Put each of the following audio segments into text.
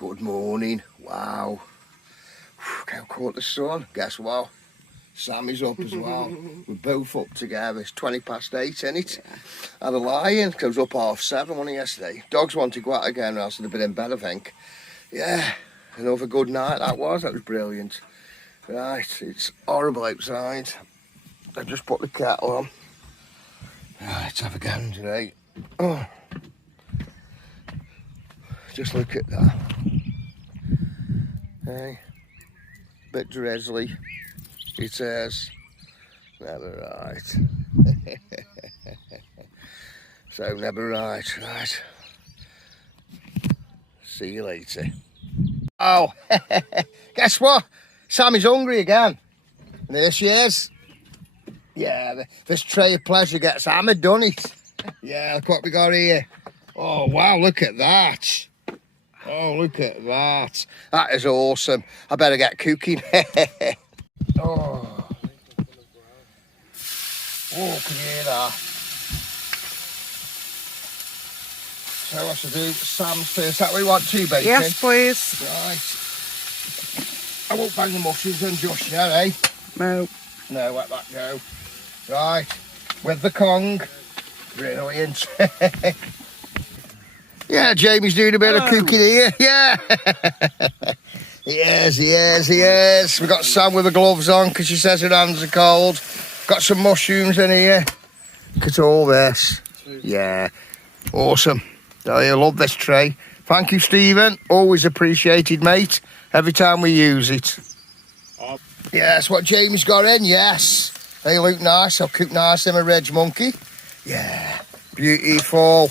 Good morning. Wow. Can't caught the sun. Guess what? Sammy's up as well. We're both up together. It's 8:20, isn't it? Yeah. I had a lie-in. I was up 7:30 one yesterday. Dogs want to go out again, or else they'd have been in bed, I think. Yeah, another good night that was. That was brilliant. Right, it's horrible outside. I just put the kettle on. Right, let's have a gander today. Oh. Just look at that. Hey, bit drizzly. It says, never right. So never right, right. See you later. Oh, guess what? Sammy's hungry again. And there she is. Yeah, this tray of pleasure gets hammered, doesn't it? Yeah, look what we got here. Oh, wow, look at that. Oh, look at that. That is awesome. I better get cooking. Oh. Oh, can you hear that? So what to do? Sam's first. Is that what we want too, bacon? Yes, please. Right. I won't bang the mushrooms in just yet, eh? No. No, let that go. Right. With the Kong. Brilliant. Yeah, Jamie's doing a bit of cooking here. Yeah. He is. We've got Sam with the gloves on because she says her hands are cold. Got some mushrooms in here. Look at all this. Yeah. Awesome. I love this tray. Thank you, Stephen. Always appreciated, mate. Every time we use it. Yeah, that's what Jamie's got in, yes. They look nice. I'll cook nice in a Ridgemonkey. Yeah. Beautiful.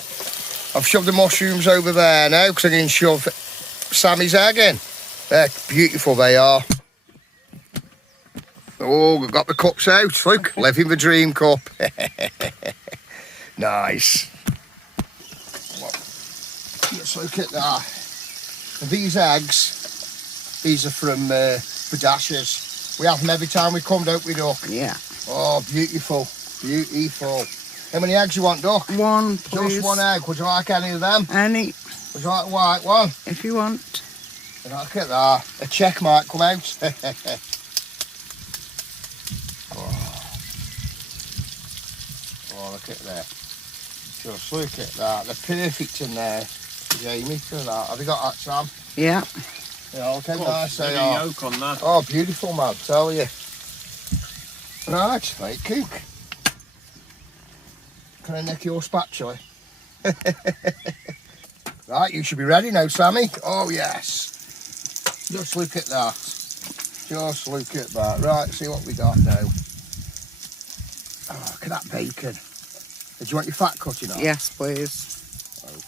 I've shoved the mushrooms over there now because I can shove Sammy's egg in. They're beautiful, they are. Oh, we've got the cups out. Look, living the dream cup. Nice. Let's look at that. And these eggs, these are from Habberdashers. We have them every time we come, don't we, Duck? Yeah. Oh, beautiful. Beautiful. How many eggs you want, Duck? One, please. Just one egg. Would you like any of them? Any. Would you like the white one? If you want. Look at that. A check might come out. Oh, look at that. Just look at that. They're perfect in there, Jamie, for that. Have you got that, Sam? Yeah. Yeah, look how nice they are. are. Yolk on that. Oh, beautiful, man, tell you. Right, mate, cook. Can I nick your spatula? Right, you should be ready now, Sammy. Oh, yes. Just look at that. Just look at that. Right, see what we got now. Oh, look at that bacon. Do you want your fat cutting off? Yes, please.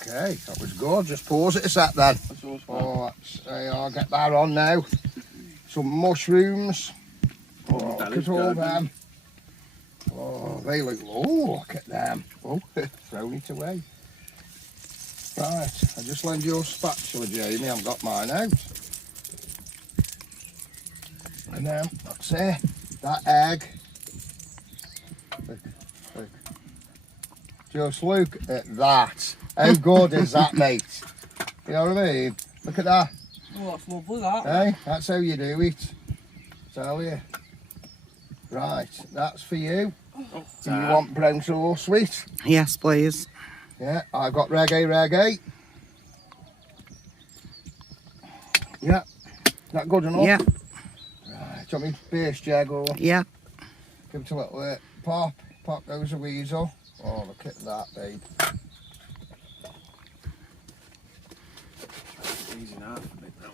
Okay, that was good. Just pause it a sec then. Oh, I'll get that on now. Some mushrooms. Oh, look at all them. Oh, they look, oh, look at them. Oh, thrown it away. Right, I just lend your spatula, Jamie. I've got mine out. And then, that's it. That egg. Look. Just look at that. How good is that, mate? You know what I mean? Look at that. Oh, that's lovely, that. Hey, that's how you do it. Tell you. Right, that's for you. Do you want brown or sweet? Yes, please. Yeah, I've got reggae. Yeah. Is that good enough? Yeah. Right, do you want me to base jag or? Yeah. Give it a little pop. Pop goes a weasel. Oh, look at that, babe. Easy enough, big bro.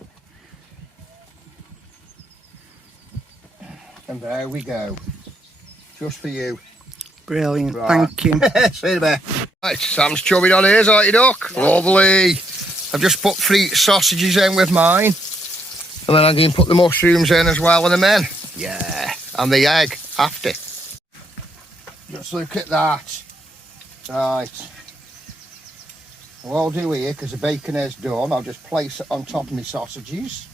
And there we go. Just for you. Brilliant, Right. thank you. See you there. Right, Sam's chumming on here, aren't you, Duck? Lovely. I've just put 3 sausages in with mine. And then I'm going to put the mushrooms in as well in a minute. Yeah. And the egg after. Just look at that. Right. What I'll do here, because the bacon is done, I'll just place it on top of my sausages.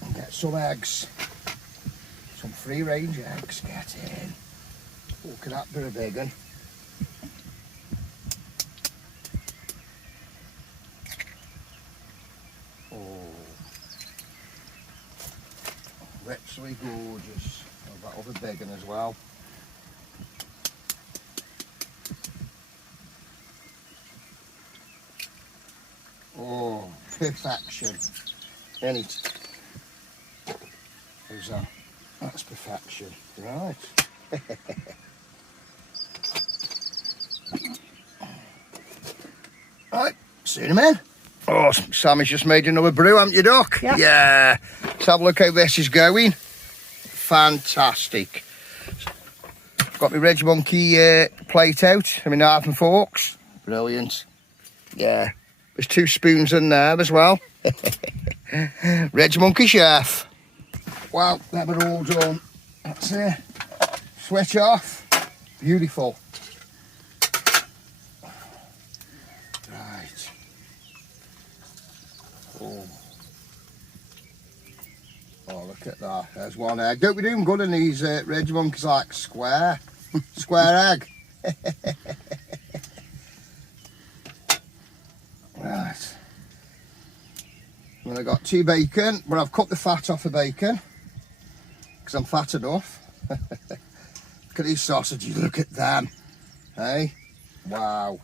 And get some eggs. Some free-range eggs, get in. Look at that bit of bacon. Literally gorgeous. I've got other big one as well. Oh, perfection. Ain't it? How's that? That's perfection. Right. Right, see you in a minute. Oh, Sammy's just made another brew, haven't you, Doc? Yeah. Yeah. Let's have a look how this is going. Fantastic. Got my Ridgemonkey plate out, I mean knife and forks. Brilliant. Yeah. There's 2 spoons in there as well. Ridgemonkey chef. Wow, that we're all done. That's it. Switch off. Beautiful. Right. Oh. Oh, look at that. There's one egg. Don't be doing good in these Ridgemonkeys like square. Square egg. Right. Well, I've got 2 bacon, but I've cut the fat off the bacon because I'm fat enough. Look at these sausages, look at them. Hey? Wow.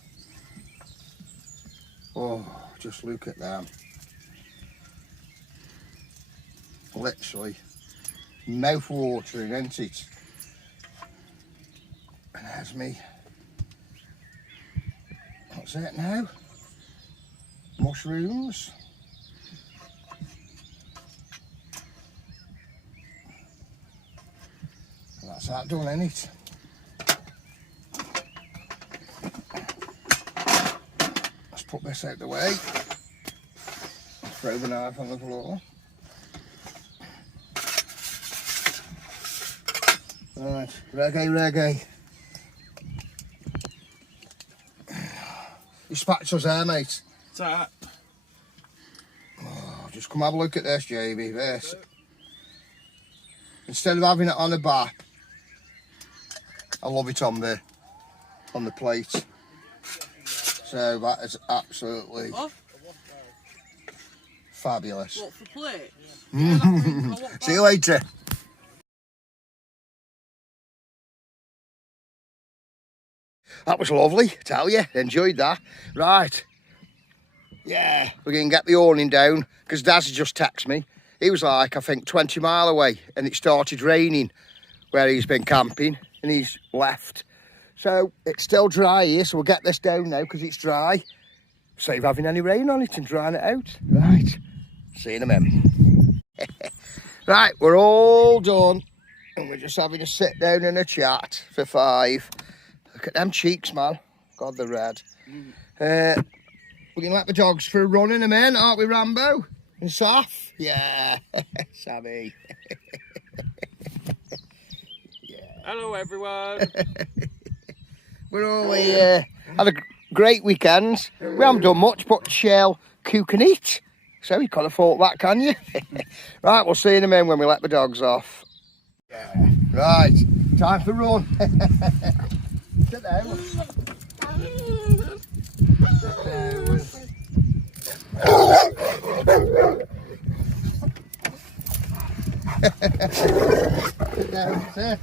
Oh, just look at them. Literally mouth-watering, isn't it? And there's me. What's it now? Mushrooms. That's that done, ain't it? Let's put this out the way. Throw the knife on the floor. Right, reggae. Your spatulas there, mate. What's that? Oh, just come have a look at this, JB. This. Instead of having it on the back, I love it on the plate. So that is absolutely fabulous. What, for plate? See you later. That was lovely, I tell you. Enjoyed that. Right. Yeah, we're going to get the awning down because Daz had just texted me. He was like, I think 20 mile away and it started raining where he's been camping and he's left. So it's still dry here, so we'll get this down now because it's dry. Save having any rain on it and drying it out. Right. See you in a minute. Right, we're all done and we're just having a sit down and a chat for 5. Look at them cheeks, man. God, they're red. We're going to let the dogs for a run in a minute, aren't we, Rambo? And Saf? Yeah. Sammy. Yeah. Hello, everyone. We're all here. Had a great weekend. We haven't done much but chill, cook and eat. So you can't afford that, can you? Right, we'll see you in a minute when we let the dogs off. Yeah. Right, time for run. Sit down. Sit down, sit.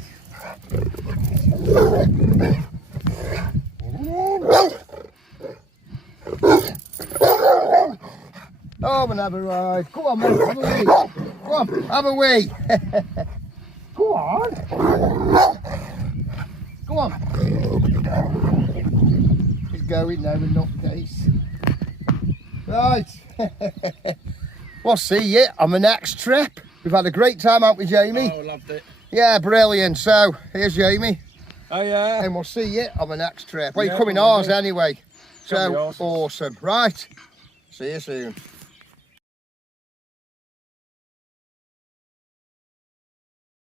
Oh, we'll have a ride. Go on, mate, have a wee. Go on, have a wee. Go on. Go on. He's going now with nutcase. Right. We'll see you on the next trip. We've had a great time, haven't we, Jamie? Oh, loved it. Yeah, brilliant. So, here's Jamie. Oh, yeah. And we'll see you on the next trip. Well, Yeah, you're coming well, ours anyway. Gonna be So, awesome. Right. See you soon.